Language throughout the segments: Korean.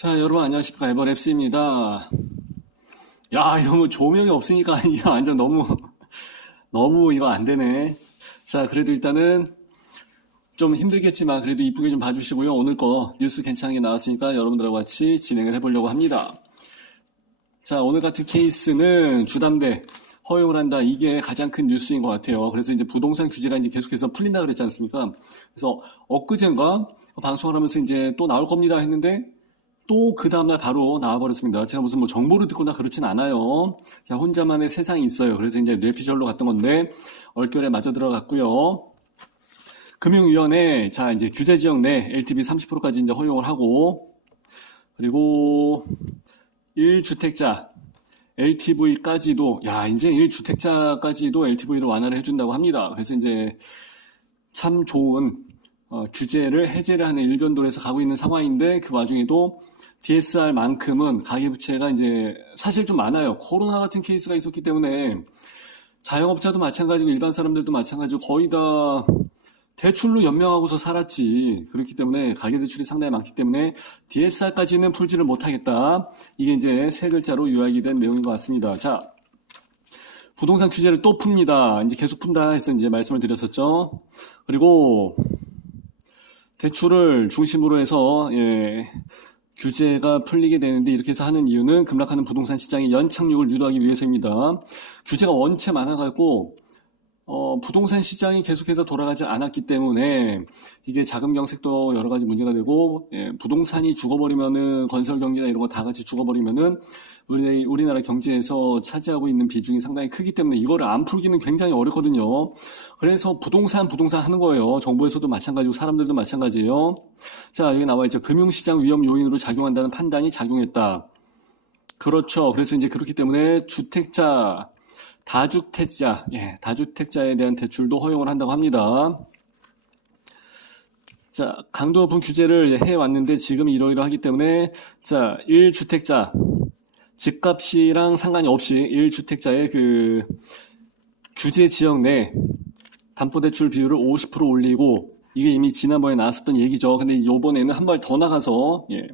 자, 여러분 안녕하십니까. 에버랩스입니다. 야, 이거 뭐 조명이 없으니까 이거 완전 너무, 너무 이거 안 되네. 자, 그래도 일단은 좀 힘들겠지만 그래도 이쁘게 좀 봐주시고요. 오늘 거 뉴스 괜찮게 나왔으니까 여러분들하고 같이 진행을 해보려고 합니다. 자, 오늘 같은 케이스는 주담대 허용을 한다. 이게 가장 큰 뉴스인 것 같아요. 그래서 이제 부동산 규제가 이제 계속해서 풀린다 그랬지 않습니까? 그래서 엊그젠가 방송을 하면서 이제 또 나올 겁니다 했는데 또 그 다음날 바로 나와버렸습니다. 제가 무슨 뭐 정보를 듣거나 그렇진 않아요. 그냥 혼자만의 세상이 있어요. 그래서 이제 뇌피셜로 갔던 건데 얼결에 맞아 들어갔고요. 금융위원회, 자, 이제 규제 지역 내 LTV 30%까지 이제 허용을 하고, 그리고 1주택자, LTV까지도, 야, 이제 1주택자까지도 LTV를 완화를 해준다고 합니다. 그래서 이제 참 좋은 어, 규제를 해제를 하는 일변도에서 가고 있는 상황인데 그 와중에도 DSR만큼은 가계부채가 이제 사실 좀 많아요. 코로나 같은 케이스가 있었기 때문에 자영업자도 마찬가지고 일반 사람들도 마찬가지고 거의 다 대출로 연명하고서 살았지. 그렇기 때문에 가계대출이 상당히 많기 때문에 DSR까지는 풀지를 못하겠다. 이게 이제 세 글자로 요약이 된 내용인 것 같습니다. 자, 부동산 규제를 또 풉니다. 이제 계속 푼다 해서 이제 말씀을 드렸었죠. 그리고 대출을 중심으로 해서 예, 규제가 풀리게 되는데 이렇게 해서 하는 이유는 급락하는 부동산 시장의 연착륙을 유도하기 위해서입니다. 규제가 원체 많아가지고 어, 부동산 시장이 계속해서 돌아가지 않았기 때문에 이게 자금 경색도 여러 가지 문제가 되고 예, 부동산이 죽어버리면은 건설 경기나 이런 거 다 같이 죽어버리면은 우리 우리나라 경제에서 차지하고 있는 비중이 상당히 크기 때문에 이거를 안 풀기는 굉장히 어렵거든요. 그래서 부동산 부동산 하는 거예요. 정부에서도 마찬가지고 사람들도 마찬가지예요. 자 여기 나와 있죠. 금융시장 위험 요인으로 작용한다는 판단이 작용했다. 그렇죠. 그래서 이제 그렇기 때문에 주택자 다주택자, 예, 다주택자에 대한 대출도 허용을 한다고 합니다. 자, 강도 높은 규제를 해왔는데 지금 이러이러하기 때문에 자, 1주택자 집값이랑 상관이 없이 1주택자의 그 규제 지역 내 담보대출 비율을 50% 올리고 이게 이미 지난번에 나왔었던 얘기죠. 근데 이번에는 한 발 더 나가서 예,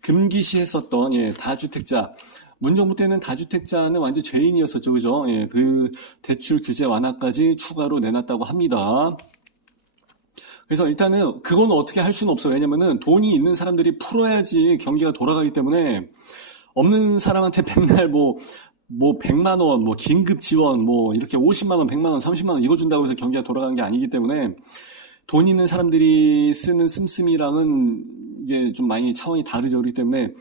금기시 했었던 예, 다주택자 문정부 때는 다주택자는 완전 죄인이었었죠. 그죠? 예, 그 대출 규제 완화까지 추가로 내놨다고 합니다. 그래서 일단은 그건 어떻게 할 수는 없어요. 왜냐면은 돈이 있는 사람들이 풀어야지 경기가 돌아가기 때문에 없는 사람한테 맨날 뭐, 뭐 100만 원, 뭐 긴급 지원, 뭐 이렇게 50만 원, 100만 원, 30만 원 이거 준다고 해서 경기가 돌아가는 게 아니기 때문에 돈 있는 사람들이 쓰는 씀씀이랑은 이게 좀 많이 차원이 다르죠. 그렇기 때문에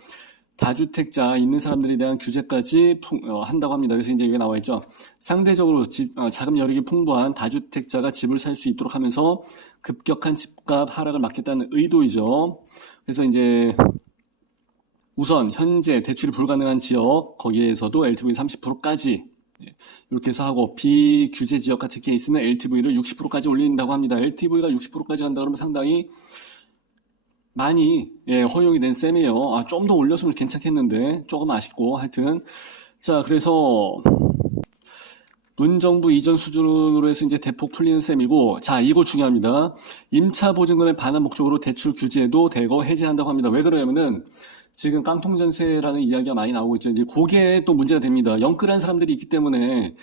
다주택자 있는 사람들에 대한 규제까지 풍- 어, 한다고 합니다. 그래서 이제 여기 나와 있죠. 상대적으로 집, 어, 자금 여력이 풍부한 다주택자가 집을 살 수 있도록 하면서 급격한 집값 하락을 막겠다는 의도이죠. 그래서 이제 우선 현재 대출이 불가능한 지역 거기에서도 LTV 30%까지 이렇게 해서 하고 비규제 지역 같은 케이스는 LTV를 60%까지 올린다고 합니다. LTV가 60%까지 한다 그러면 상당히 많이 예, 허용이 된 셈이에요. 아, 좀 더 올렸으면 괜찮겠는데 조금 아쉽고 하여튼 자 그래서 문정부 이전 수준으로 해서 이제 대폭 풀리는 셈이고 자 이거 중요합니다. 임차 보증금에 반환 목적으로 대출 규제도 대거 해제한다고 합니다. 왜 그러냐면은 지금 깡통 전세라는 이야기가 많이 나오고 있죠. 이제 그게 또 문제가 됩니다. 영끌한 사람들이 있기 때문에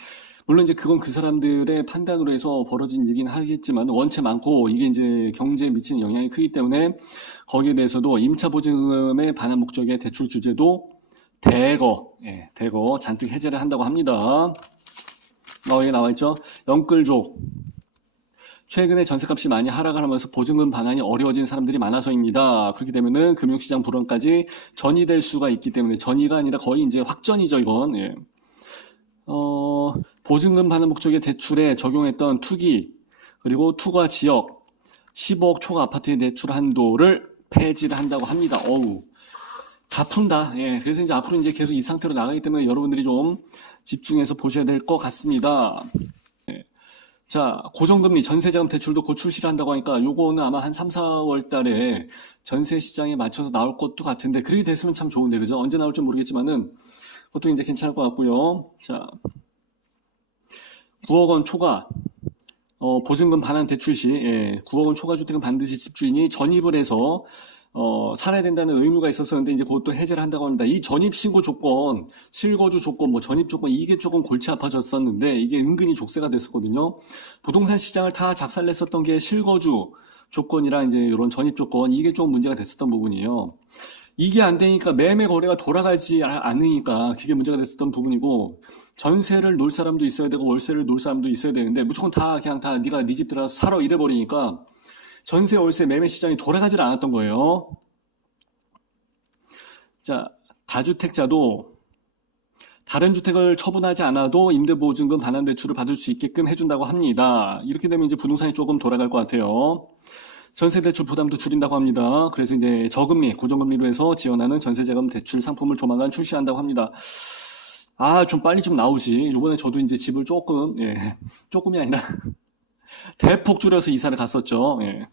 물론 이제 그건 그 사람들의 판단으로 해서 벌어진 일이긴 하겠지만 원체 많고 이게 이제 경제에 미치는 영향이 크기 때문에 거기에 대해서도 임차 보증금의 반환 목적의 대출 규제도 대거, 예, 대거 잔뜩 해제를 한다고 합니다. 여기 나와 있죠. 영끌족. 최근에 전세값이 많이 하락을 하면서 보증금 반환이 어려워진 사람들이 많아서입니다. 그렇게 되면은 금융시장 불안까지 전이될 수가 있기 때문에 전이가 아니라 거의 이제 확전이죠, 이건. 예. 어, 보증금 반환 목적의 대출에 적용했던 투기, 그리고 투과 지역, 15억 초과 아파트의 대출 한도를 폐지를 한다고 합니다. 어우, 다 푼다. 예, 그래서 이제 앞으로 이제 계속 이 상태로 나가기 때문에 여러분들이 좀 집중해서 보셔야 될 것 같습니다. 예. 자, 고정금리 전세자금 대출도 곧 출시를 한다고 하니까 요거는 아마 한 3, 4월 달에 전세 시장에 맞춰서 나올 것도 같은데 그렇게 됐으면 참 좋은데 그죠? 언제 나올지 모르겠지만은 그것도 이제 괜찮을 것 같고요. 자, 9억 원 초과 어, 보증금 반환 대출 시 예, 9억 원 초과 주택은 반드시 집주인이 전입을 해서 어, 살아야 된다는 의무가 있었었는데 이제 그것도 해제를 한다고 합니다. 이 전입 신고 조건, 실거주 조건, 뭐 전입 조건 이게 조금 골치 아파졌었는데 이게 은근히 족쇄가 됐었거든요. 부동산 시장을 다 작살냈었던 게 실거주 조건이랑 이제 이런 전입 조건 이게 좀 문제가 됐었던 부분이에요. 이게 안 되니까 매매 거래가 돌아가지 아- 않으니까 그게 문제가 됐었던 부분이고 전세를 놓을 사람도 있어야 되고 월세를 놓을 사람도 있어야 되는데 무조건 다 그냥 다 네가 네 집 들어가서 살아 이래 버리니까 전세 월세 매매 시장이 돌아가질 않았던 거예요. 자, 다주택자도 다른 주택을 처분하지 않아도 임대보증금 반환 대출을 받을 수 있게끔 해준다고 합니다. 이렇게 되면 이제 부동산이 조금 돌아갈 것 같아요. 전세 대출 부담도 줄인다고 합니다. 그래서 이제 저금리, 고정금리로 해서 지원하는 전세자금 대출 상품을 조만간 출시한다고 합니다. 아, 좀 빨리 좀 나오지. 요번에 저도 이제 집을 조금, 예, 조금이 아니라 대폭 줄여서 이사를 갔었죠. 예.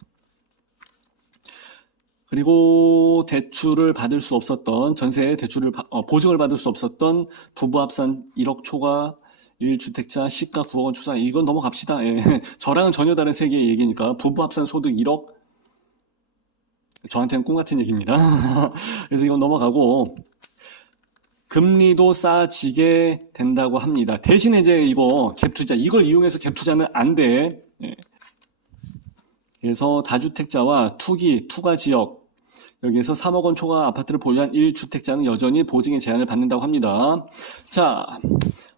그리고 대출을 받을 수 없었던, 전세 대출을, 바- 어, 보증을 받을 수 없었던 부부 합산 1억 초과 1주택자 시가 9억 원 초과 이건 넘어갑시다. 예. 저랑은 전혀 다른 세계의 얘기니까 부부 합산 소득 1억 저한테는 꿈 같은 얘기입니다. 그래서 이건 넘어가고 금리도 싸지게 된다고 합니다. 대신에 이제 이거 갭 투자 이걸 이용해서 갭 투자는 안 돼. 예. 그래서 다주택자와 투기, 투가 지역 여기에서 3억 원 초과 아파트를 보유한 1주택자는 여전히 보증의 제한을 받는다고 합니다. 자,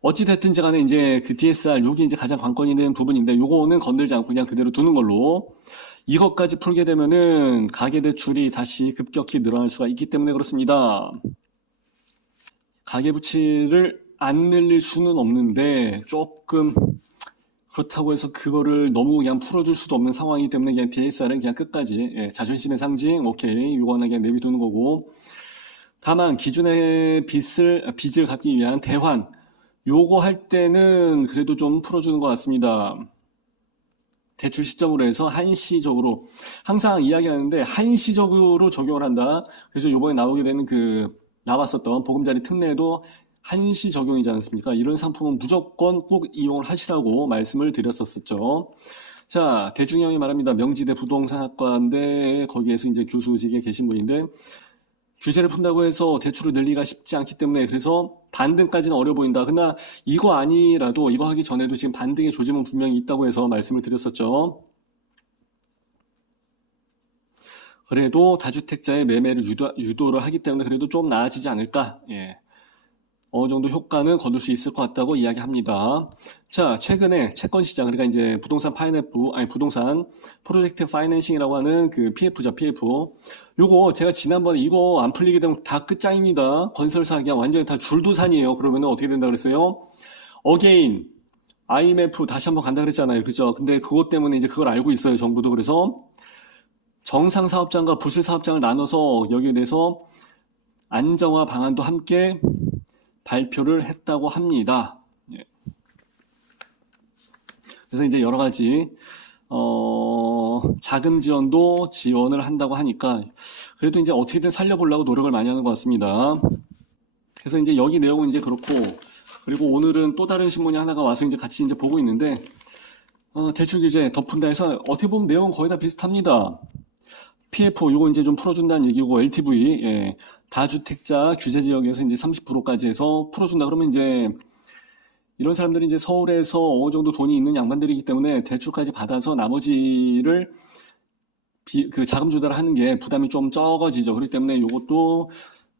어찌 됐든지 간에 이제 그 DSR 요게 이제 가장 관건이 되는 부분인데 요거는 건들지 않고 그냥 그대로 두는 걸로 이것까지 풀게 되면은 가계대출이 다시 급격히 늘어날 수가 있기 때문에 그렇습니다. 가계부채를 안 늘릴 수는 없는데 조금 그렇다고 해서 그거를 너무 그냥 풀어줄 수도 없는 상황이기 때문에 그냥 DSR은 그냥 끝까지 예, 자존심의 상징 오케이 요거는 그냥 내비두는 거고 다만 기존의 빚을 빚을 갚기 위한 대환 요거 할 때는 그래도 좀 풀어주는 것 같습니다. 대출 시점으로 해서 한시적으로 항상 이야기하는데 한시적으로 적용을 한다. 그래서 요번에 나오게 되는 그 나왔었던 보금자리 특례도 한시 적용이지 않습니까? 이런 상품은 무조건 꼭 이용을 하시라고 말씀을 드렸었었죠. 자, 대중형이 말합니다. 명지대 부동산학과인데 거기에서 이제 교수직에 계신 분인데 규제를 푼다고 해서 대출을 늘리기가 쉽지 않기 때문에 그래서 반등까지는 어려 보인다. 그러나 이거 아니라도 이거 하기 전에도 지금 반등의 조짐은 분명히 있다고 해서 말씀을 드렸었죠. 그래도 다주택자의 매매를 유도, 유도 를 하기 때문에 그래도 좀 나아지지 않을까. 예. 어느 정도 효과는 거둘 수 있을 것 같다고 이야기합니다. 자, 최근에 채권 시장, 그러니까 이제 부동산 파이낸프, 아니, 부동산 프로젝트 파이낸싱이라고 하는 그 PF죠, PF. 요거 제가 지난번에 이거 안 풀리게 되면 다 끝장입니다. 건설사 그냥 완전히 다 줄도산이에요. 그러면 어떻게 된다 그랬어요? 어게인, IMF 다시 한번 간다 그랬잖아요. 그죠? 근데 그것 때문에 이제 그걸 알고 있어요. 정부도. 그래서 정상 사업장과 부실 사업장을 나눠서 여기에 대해서 안정화 방안도 함께 발표를 했다고 합니다. 예. 그래서 이제 여러 가지 어, 자금 지원도 지원을 한다고 하니까 그래도 이제 어떻게든 살려보려고 노력을 많이 하는 것 같습니다. 그래서 이제 여기 내용은 이제 그렇고 그리고 오늘은 또 다른 신문이 하나가 와서 이제 같이 이제 보고 있는데 어, 대출 규제 덮은다 해서 어떻게 보면 내용은 거의 다 비슷합니다. PF 요거 이제 좀 풀어준다는 얘기고 LTV 예, 다주택자 규제 지역에서 이제 30%까지 해서 풀어준다 그러면 이제 이런 사람들이 이제 서울에서 어느 정도 돈이 있는 양반들이기 때문에 대출까지 받아서 나머지를 비, 그 자금 조달을 하는 게 부담이 좀 적어지죠. 그렇기 때문에 이것도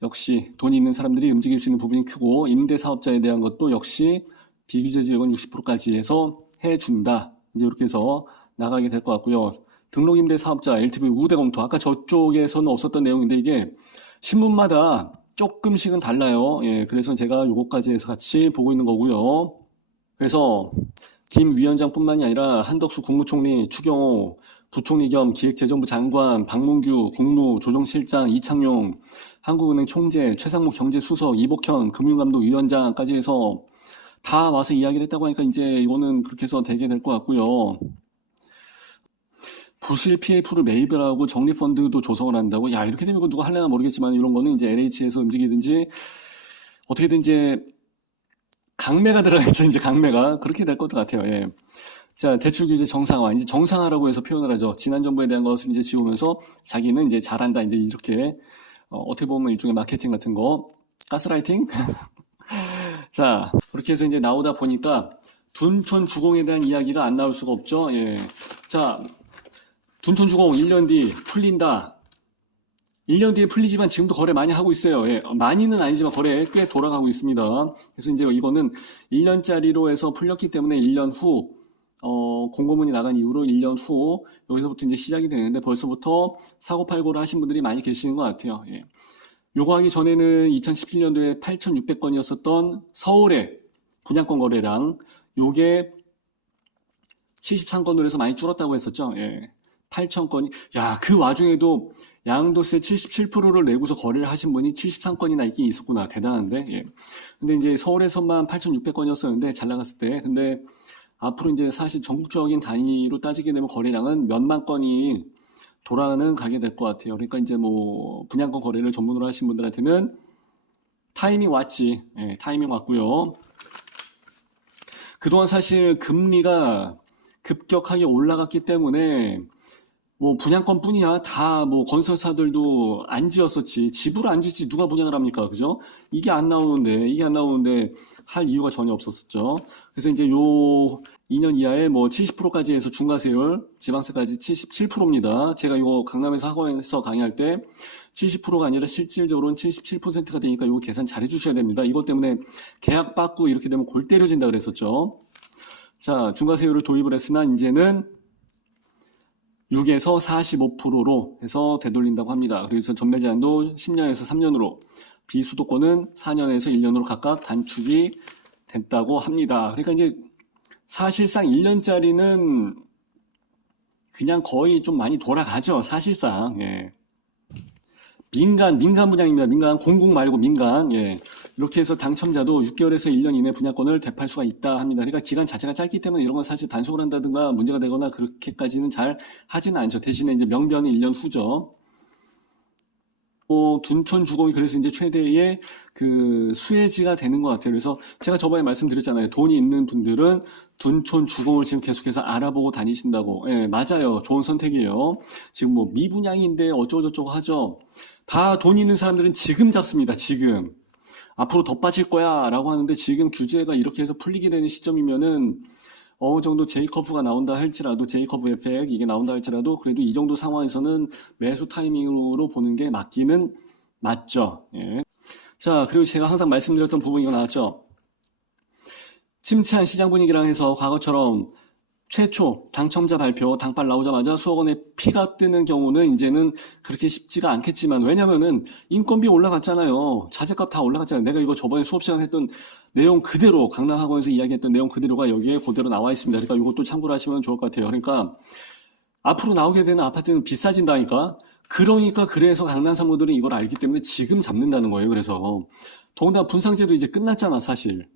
역시 돈이 있는 사람들이 움직일 수 있는 부분이 크고 임대 사업자에 대한 것도 역시 비규제 지역은 60%까지 해서 해준다. 이제 이렇게 해서 나가게 될 것 같고요. 등록임대 사업자 LTV 우대 검토 아까 저쪽에서는 없었던 내용인데 이게 신문마다 조금씩은 달라요. 예, 그래서 제가 요거까지 해서 같이 보고 있는 거고요. 그래서 김 위원장뿐만이 아니라 한덕수 국무총리, 추경호 부총리 겸 기획재정부 장관, 박문규 국무조정실장, 이창용 한국은행 총재, 최상목 경제수석, 이복현 금융감독위원장까지 해서 다 와서 이야기를 했다고 하니까 이제 이거는 그렇게 해서 되게 될 것 같고요. 부실 PF를 매입을 하고 적립 펀드도 조성을 한다고? 야, 이렇게 되면 누가 할래나 모르겠지만 이런 거는 이제 LH에서 움직이든지 어떻게든 이제 강매가 들어가겠죠. 이제 강매가. 그렇게 될 것 같아요. 예. 자, 대출 규제 정상화. 이제 정상화라고 해서 표현을 하죠. 지난 정부에 대한 것을 이제 지우면서 자기는 이제 잘한다. 이제 이렇게, 어, 어떻게 보면 일종의 마케팅 같은 거. 가스라이팅? 자, 그렇게 해서 이제 나오다 보니까 둔촌 주공에 대한 이야기가 안 나올 수가 없죠. 예. 자, 둔촌 주공 1년 뒤 풀린다. 1년 뒤에 풀리지만 지금도 거래 많이 하고 있어요. 예, 많이는 아니지만 거래 꽤 돌아가고 있습니다. 그래서 이제 이거는 1년짜리로 해서 풀렸기 때문에 1년 후, 어, 공고문이 나간 이후로 1년 후, 여기서부터 이제 시작이 되는데 벌써부터 사고팔고를 하신 분들이 많이 계시는 것 같아요. 예. 요거 하기 전에는 2017년도에 8,600건이었었던 서울의 분양권 거래량, 요게 73건으로 해서 많이 줄었다고 했었죠. 예. 8,000건이, 야, 그 와중에도 양도세 77%를 내고서 거래를 하신 분이 73건이나 있긴 있었구나. 대단한데. 예. 근데 이제 서울에서만 8,600건이었었는데 잘 나갔을 때. 근데 앞으로 이제 사실 전국적인 단위로 따지게 되면 거래량은 몇만 건이 돌아가는 가게 될 것 같아요. 그러니까 이제 뭐 분양권 거래를 전문으로 하신 분들한테는 타이밍 왔지. 예, 타이밍 왔고요. 그동안 사실 금리가 급격하게 올라갔기 때문에 뭐 분양권뿐이야. 다 뭐 건설사들도 안 지었었지. 집을 안 짓지. 누가 분양을 합니까? 그죠? 이게 안 나오는데 이게 안 나오는데 할 이유가 전혀 없었었죠. 그래서 이제 요 2년 이하에 뭐 70%까지 해서 중과세율 지방세까지 77%입니다. 제가 이거 강남에서 학원에서 강의할 때 70%가 아니라 실질적으로는 77%가 되니까 이거 계산 잘 해주셔야 됩니다. 이것 때문에 계약 받고 이렇게 되면 골 때려진다 그랬었죠. 자 중과세율을 도입을 했으나 이제는 6에서 45%로 해서 되돌린다고 합니다. 그래서 전매 제한도 10년에서 3년으로, 비수도권은 4년에서 1년으로 각각 단축이 됐다고 합니다. 그러니까 이제 사실상 1년짜리는 그냥 거의 좀 많이 돌아가죠. 사실상. 예. 민간, 민간 분양입니다. 민간, 공공 말고 민간. 예. 이렇게 해서 당첨자도 6개월에서 1년 이내 분양권을 대파할 수가 있다 합니다. 그러니까 기간 자체가 짧기 때문에 이런 건 사실 단속을 한다든가 문제가 되거나 그렇게까지는 잘 하지는 않죠. 대신에 이제 명변은 1년 후죠. 어, 둔촌 주공이 그래서 이제 최대의 그 수혜지가 되는 것 같아요. 그래서 제가 저번에 말씀드렸잖아요. 돈이 있는 분들은 둔촌 주공을 지금 계속해서 알아보고 다니신다고. 예, 맞아요. 좋은 선택이에요. 지금 뭐 미분양인데 어쩌고저쩌고 하죠. 다 돈 있는 사람들은 지금 잡습니다. 지금. 앞으로 더 빠질 거야 라고 하는데 지금 규제가 이렇게 해서 풀리게 되는 시점이면은 어느 정도 제이커브가 나온다 할지라도 제이커브 에펙 이게 나온다 할지라도 그래도 이 정도 상황에서는 매수 타이밍으로 보는 게 맞기는 맞죠. 예. 자, 그리고 제가 항상 말씀드렸던 부분이 나왔죠. 침체한 시장 분위기랑 해서 과거처럼 최초 당첨자 발표 당발 나오자마자 수억 원의 피가 뜨는 경우는 이제는 그렇게 쉽지가 않겠지만 왜냐면은 인건비 올라갔잖아요. 자재값 다 올라갔잖아요. 내가 이거 저번에 수업 시간 했던 내용 그대로 강남 학원에서 이야기했던 내용 그대로가 여기에 그대로 나와 있습니다. 그러니까 이것도 참고를 하시면 좋을 것 같아요. 그러니까 앞으로 나오게 되는 아파트는 비싸진다니까. 그러니까 그래서 강남 사무들은 이걸 알기 때문에 지금 잡는다는 거예요. 그래서 더군다나 분상제도 이제 끝났잖아, 사실.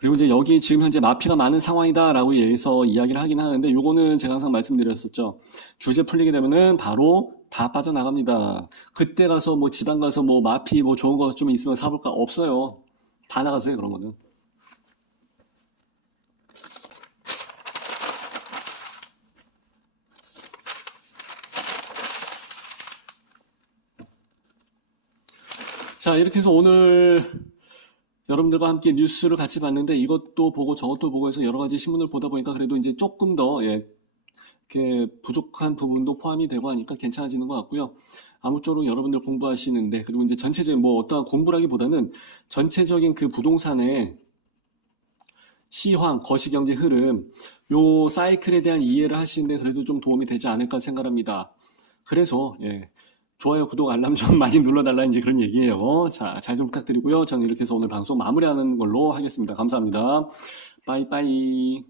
그리고 이제 여기 지금 현재 마피가 많은 상황이다라고 예에서 이야기를 하긴 하는데 요거는 제가 항상 말씀드렸었죠. 규제 풀리게 되면은 바로 다 빠져나갑니다. 그때 가서 뭐 지방 가서 뭐 마피 뭐 좋은 거 좀 있으면 사볼까? 없어요. 다 나가세요, 그런 거는. 자, 이렇게 해서 오늘 여러분들과 함께 뉴스를 같이 봤는데 이것도 보고 저것도 보고 해서 여러 가지 신문을 보다 보니까 그래도 이제 조금 더 예, 이렇게 부족한 부분도 포함이 되고 하니까 괜찮아지는 것 같고요. 아무쪼록 여러분들 공부하시는데 그리고 이제 전체적인 뭐 어떠한 공부라기보다는 전체적인 그 부동산의 시황, 거시경제 흐름, 요 사이클에 대한 이해를 하시는데 그래도 좀 도움이 되지 않을까 생각합니다. 그래서 예, 좋아요, 구독, 알람 좀 많이 눌러달라 이제 그런 얘기예요. 자, 잘 좀 부탁드리고요. 저는 이렇게 해서 오늘 방송 마무리하는 걸로 하겠습니다. 감사합니다. 빠이빠이.